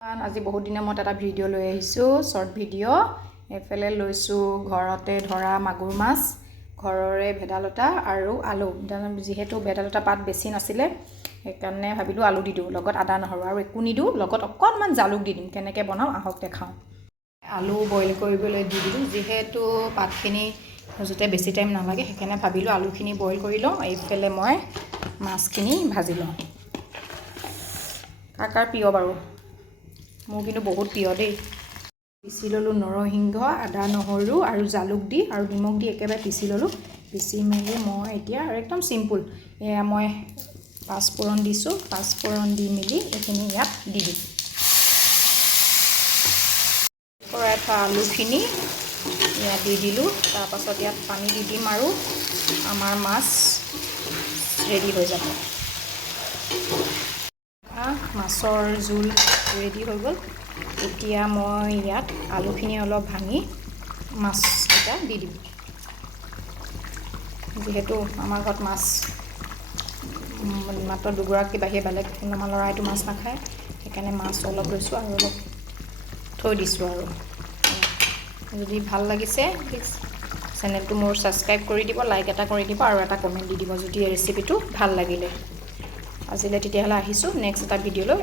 আজি বহুত দিনৰ মূৰত এটা ভিডিঅ' লৈ আহিছোঁ, শ্বৰ্ট ভিডিঅ'। এইফালে লৈছোঁ ঘৰতে ধৰা মাগুৰ মাছ, ঘৰৰে ভেদাইলতা আৰু আলু। যিহেতু ভেদাইলতা পাত বেছি নাছিলে সেইকাৰণে ভাবিলোঁ আলু দি দিওঁ, লগত আদা নহৰু আৰু একো নিদিওঁ, লগত অকণমান জালুক দি দিম। কেনেকৈ বনাওঁ আহক দেখাওঁ। আলু বইল কৰিবলৈ দি দিলোঁ, যিহেতু পাতখিনি ভাজোঁতে বেছি টাইম নালাগে সেইকাৰণে ভাবিলোঁ আলুখিনি বইল কৰি লওঁ, এইফালে মই মাছখিনি ভাজি লওঁ। কাৰ কাৰ প্ৰিয় বাৰু? মোৰ কিন্তু বহুত প্ৰিয় দেই। পিচি ল'লোঁ নৰসিংহ, আদা নহৰু আৰু জালুক দি আৰু নিমখ দি একেবাৰে পিচি ল'লোঁ। পিচি মেলি মই এতিয়া আৰু একদম চিম্পুল এয়া মই পাঁচফোৰণ দিছোঁ। পাঁচফোৰণ দি মেলি এইখিনি ইয়াত দি দিম। কৰাই থোৱা আলুখিনি ইয়াত দি দিলোঁ। তাৰপাছত ইয়াত পানী দি দিম আৰু আমাৰ মাছ ৰেডি হৈ যাব। মাছৰ জোল ৰেডি হৈ গ'ল। এতিয়া মই ইয়াত আলুখিনি অলপ ভাঙি মাছকেইটা দি দিম। যিহেতু আমাৰ ঘৰত মাছ মাত্ৰ দুগৰাকী বাহিৰে বেলেগ আমাৰ ল'ৰাইটো মাছ নাখায়, সেইকাৰণে মাছ অলপ লৈছোঁ আৰু অলপ থৈ দিছোঁ। আৰু যদি ভাল লাগিছে প্লিজ চেনেলটো মোৰ ছাবস্ক্ৰাইব কৰি দিব, লাইক এটা কৰি দিব আৰু এটা কমেণ্ট দি দিব যদি এই ৰেচিপিটো ভাল লাগিলে। আজিলৈ তেতিয়াহ'লে আহিছোঁ নেক্সট এটা ভিডিঅ'লৈ।